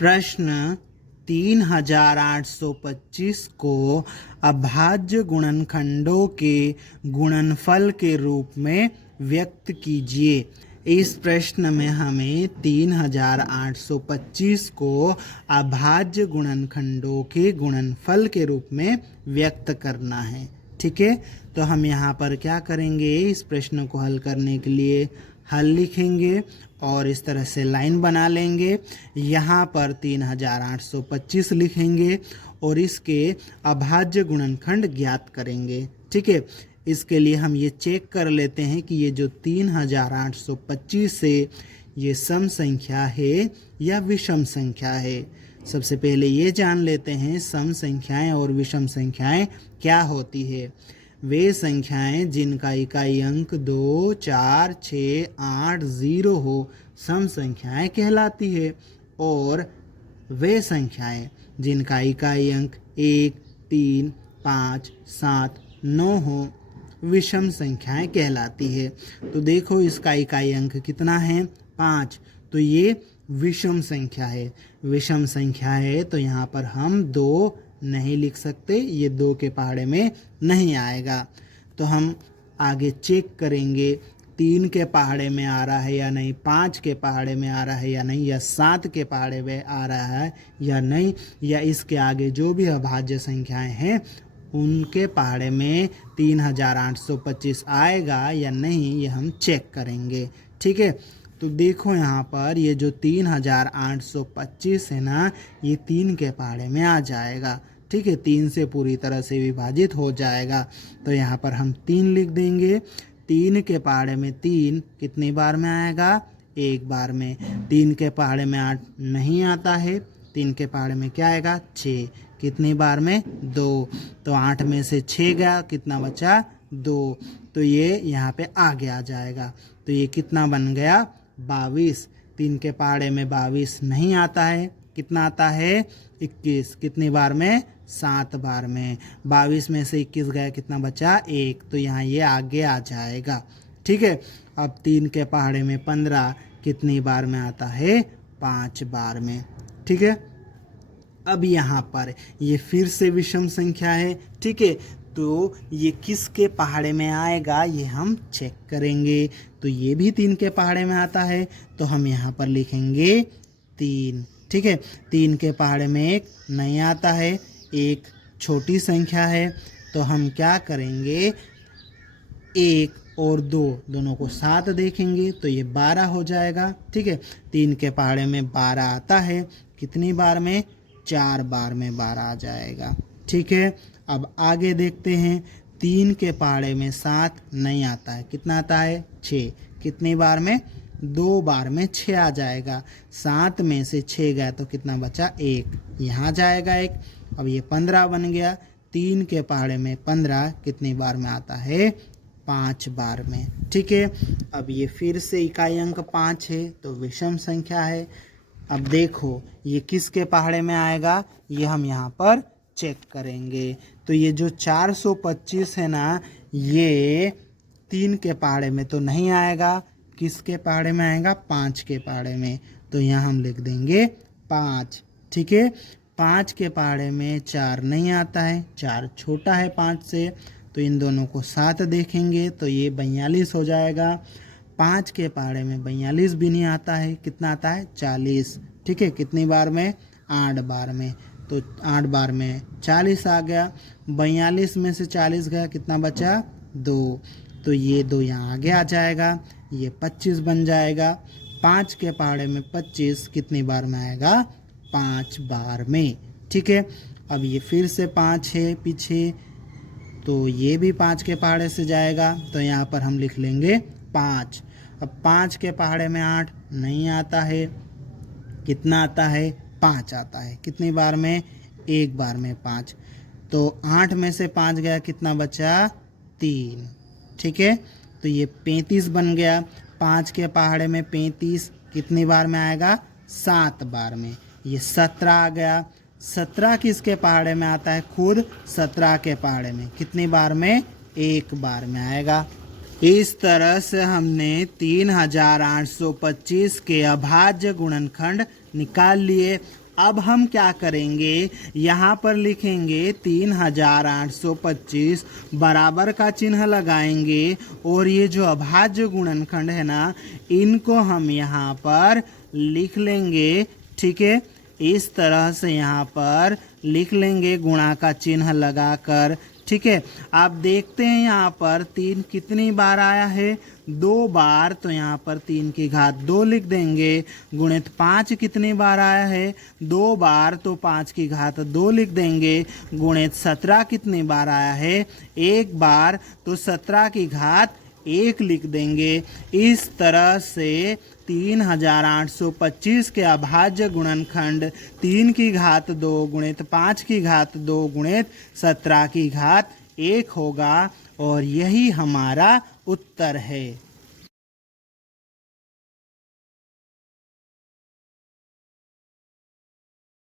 प्रश्न 3825 को अभाज्य गुणनखंडों के गुणनफल के रूप में व्यक्त कीजिए। इस प्रश्न में हमें 3825 को अभाज्य गुणनखंडों के गुणनफल के रूप में व्यक्त करना है। ठीक है, तो हम यहाँ पर क्या करेंगे, इस प्रश्न को हल करने के लिए हल लिखेंगे और इस तरह से लाइन बना लेंगे। यहाँ पर 3825 लिखेंगे और इसके अभाज्य गुणनखंड ज्ञात करेंगे। ठीक है, इसके लिए हम ये चेक कर लेते हैं कि ये जो 3825 है ये सम संख्या है या विषम संख्या है। सबसे पहले ये जान लेते हैं सम संख्याएं और विषम संख्याएं क्या होती है। वे संख्याएं जिनका इकाई अंक 2, 4, 6, 8, 0 हो सम संख्याएं कहलाती है और वे संख्याएं जिनका इकाई अंक 1, 3, 5, 7, 9 हो विषम संख्याएं कहलाती है। तो देखो इसका इकाई अंक कितना है, 5, तो ये विषम संख्या है। विषम संख्या है तो यहाँ पर हम 2 नहीं लिख सकते, ये 2 के पहाड़े में नहीं आएगा। तो हम आगे चेक करेंगे 3 के पहाड़े में आ रहा है या नहीं, 5 के पहाड़े में आ रहा है या नहीं, या 7 के पहाड़े में आ रहा है या नहीं, या इसके आगे जो भी अभाज्य संख्याएं हैं उनके पहाड़े में 3825 आएगा या नहीं, ये हम चेक करेंगे। ठीक है, तो देखो यहाँ पर ये जो 3825 है ना, ये 3 के पहाड़े में आ जाएगा। ठीक है, 3 से पूरी तरह से विभाजित हो जाएगा। तो यहाँ पर हम 3 लिख देंगे। 3 के पहाड़े में 3 कितनी बार में आएगा, 1 बार में। 3 के पहाड़े में 8 नहीं आता है, 3 के पहाड़े में क्या आएगा, 6 कितनी बार में, 2। तो 8 में से 6 गया, कितना बचा, 2। तो ये यहाँ पे आगे आ जाएगा। तो ये कितना बन गया, 22। 3 के पहाड़े में 22 नहीं आता है, कितना आता है, 21 कितनी बार में, 7 बार में। 22 में से 21 गया, कितना बचा, 1। तो यहाँ ये आगे आ जाएगा। ठीक है, अब 3 के पहाड़े में 15 कितनी बार में आता है, 5 बार में। ठीक है, अब यहाँ पर ये फिर से विषम संख्या है। ठीक है, तो ये किसके पहाड़े में आएगा ये हम चेक करेंगे। तो ये भी 3 के पहाड़े में आता है, तो हम यहाँ पर लिखेंगे 3। ठीक है, 3 के पहाड़े में 1 नहीं आता है, 1 छोटी संख्या है, तो हम क्या करेंगे, 1 और 2 दोनों को साथ देखेंगे तो ये 12 हो जाएगा। ठीक है, 3 के पहाड़े में 12 आता है, कितनी बार में, 4 बार में 12 आ जाएगा। ठीक है, अब आगे देखते हैं। 3 के पहाड़े में 7 नहीं आता है, कितना आता है, 6 कितनी बार में, 2 बार में 6 आ जाएगा। 7 में से 6 गया तो कितना बचा, 1, यहाँ जाएगा 1। अब ये 15 बन गया। 3 के पहाड़े में 15 कितनी बार में आता है, 5 बार में। ठीक है, अब ये फिर से इकाई अंक 5 है तो विषम संख्या है। अब देखो ये किसके पहाड़े में आएगा, ये हम यहाँ पर चेक करेंगे। तो ये जो 425 है ना, ये 3 के पहाड़े में तो नहीं आएगा, किसके पहाड़े में आएगा, 5 के पहाड़े में। तो यहाँ हम लिख देंगे 5। ठीक है, 5 के पहाड़े में 4 नहीं आता है, 4 छोटा है 5 से, तो इन दोनों को साथ देखेंगे तो ये 42 हो जाएगा। 5 के पहाड़े में 42 भी नहीं आता है, कितना आता है, 40। ठीक है, कितनी बार में, 8 बार में। तो 8 बार में 40 आ गया। 42 में से 40 गया, कितना बचा, 2। तो ये 2 यहाँ आगे आ जाएगा, ये 25 बन जाएगा। 5 के पहाड़े में 25 कितनी बार में आएगा, 5 बार में। ठीक है, अब ये फिर से 5 है पीछे, तो ये भी 5 के पहाड़े से जाएगा, तो यहाँ पर हम लिख लेंगे 5। अब 5 के पहाड़े में 8 नहीं आता है, कितना आता है, 5 आता है, कितनी बार में, 1 बार में 5। तो 8 में से 5 गया, कितना बचा, 3। ठीक है, तो ये 35 बन गया। 5 के पहाड़े में 35 कितनी बार में आएगा, 7 बार में। ये 17 आ गया। 17 किसके पहाड़े में आता है, खुद 17 के पहाड़े में, कितनी बार में, 1 बार में आएगा। इस तरह से हमने 3825 के अभाज्य गुणनखंड निकाल लिए। अब हम क्या करेंगे, यहाँ पर लिखेंगे 3825 बराबर का चिन्ह लगाएंगे और ये जो अभाज्य गुणनखंड है ना, इनको हम यहाँ पर लिख लेंगे। ठीक है, इस तरह से यहाँ पर लिख लेंगे गुणा का चिन्ह लगाकर। ठीक है, आप देखते हैं यहाँ पर 3 कितनी बार आया है, 2 बार, तो यहाँ पर 3 की घात 2 लिख देंगे। गुणित 5 कितनी बार आया है, 2 बार, तो 5 की घात 2 लिख देंगे। गुणित 17 कितनी बार आया है, 1 बार, तो 17 की घात 1 लिख देंगे। इस तरह से 3825 के अभाज्य गुणनखंड 3 की घात 2 गुणित 5 की घात 2 गुणित 17 की घात 1 होगा और यही हमारा उत्तर है।